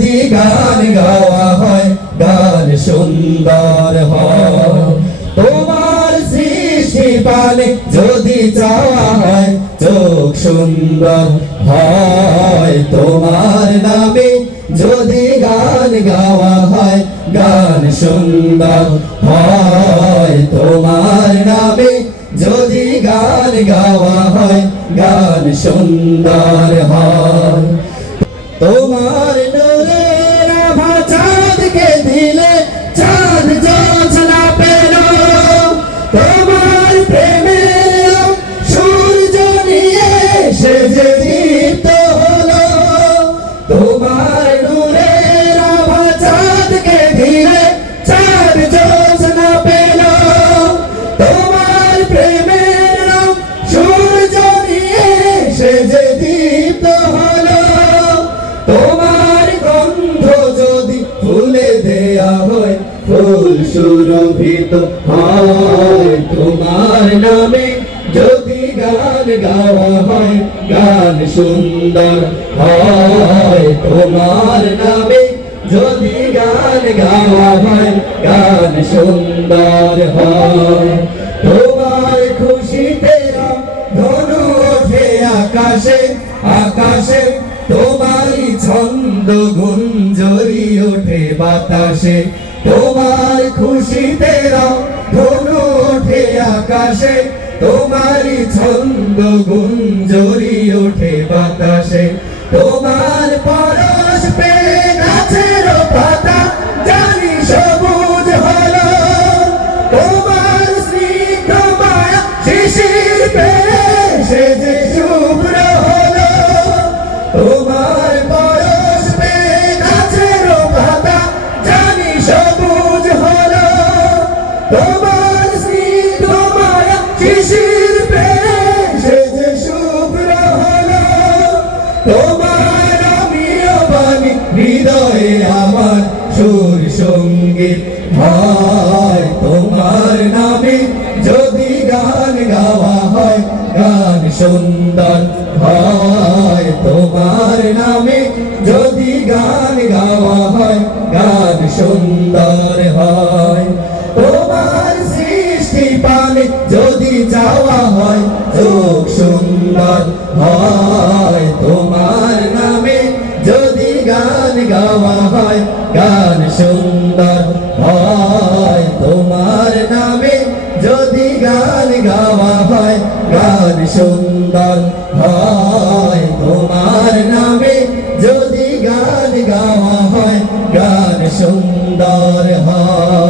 যদি গান গাওয়া হয় গান সুন্দর হয় তোমার সৃষ্টি পানে যদি চাওয়া হয় চোখ সুন্দর হয় তোমার নামে যদি গান গাওয়া হয় গান সুন্দর হয় তোমার নামে যদি গান গাওয়া হয় গান সুন্দর হয় তোমার নূরের আভা চাঁদকে দিলে চাঁদ জোছনা পেল তোমার প্রেমের সূর্য নিয়ে সে যে দীপ্ত হলো তোমার নূরের আভা চাঁদকে দিলে চাঁদ জোছনা পেল তোমার প্রেমের সূর্য নিয়ে সে যে দীপ্ত হলো তোমার গন্ধ যদি ফুলে দেয়া হয় ফুল সুরভিত হয় তোমার নামে যদি গান গাওয়া হয় গান সুন্দর হয় তোমার নামে যদি গান গাওয়া হয় গান সুন্দর হয় তোমার খুশিতে ধনু ওঠে আকাশে আকাশে তোমারই ছন্দ গুঞ্জরি ওঠে বাতাসে তোমার খুশিতে ধনু ওঠে আকাশে তোমারই ছন্দ গুঞ্জরি ওঠে বাতাসে তোমার পরশ পে গাছের পাতা জানি সবুজ হলো তোমার স্নিগ্ধ মায়া শিশির পে সে যে শুভ্র হলো তোমার পরশ পে গাছের পাতা জানি সবুজ হলো তোমার স্নিগ্ধ মায়া শিশির পে সে যে শুভ্র হলো তোমার আমিও বাণী হৃদয়ে আমার সুর সঙ্গীত হয় তোমার নামে যদি গান গাওয়া হয় গান সুন্দর হয় তোমার নামে যদি গান গাওয়া হয় গান সুন্দর হয় তোমার সৃষ্টি পানে যদি চাওয়া হয় চোখ সুন্দর হয় তোমার নামে যদি গান গাওয়া হয় গান সুন্দর হয় তোমার নামে যদি গান গাওয়া হয় গান সুন্দর হয় তোমার নামে যদি গান গাওয়া হয় গান সুন্দর হয়।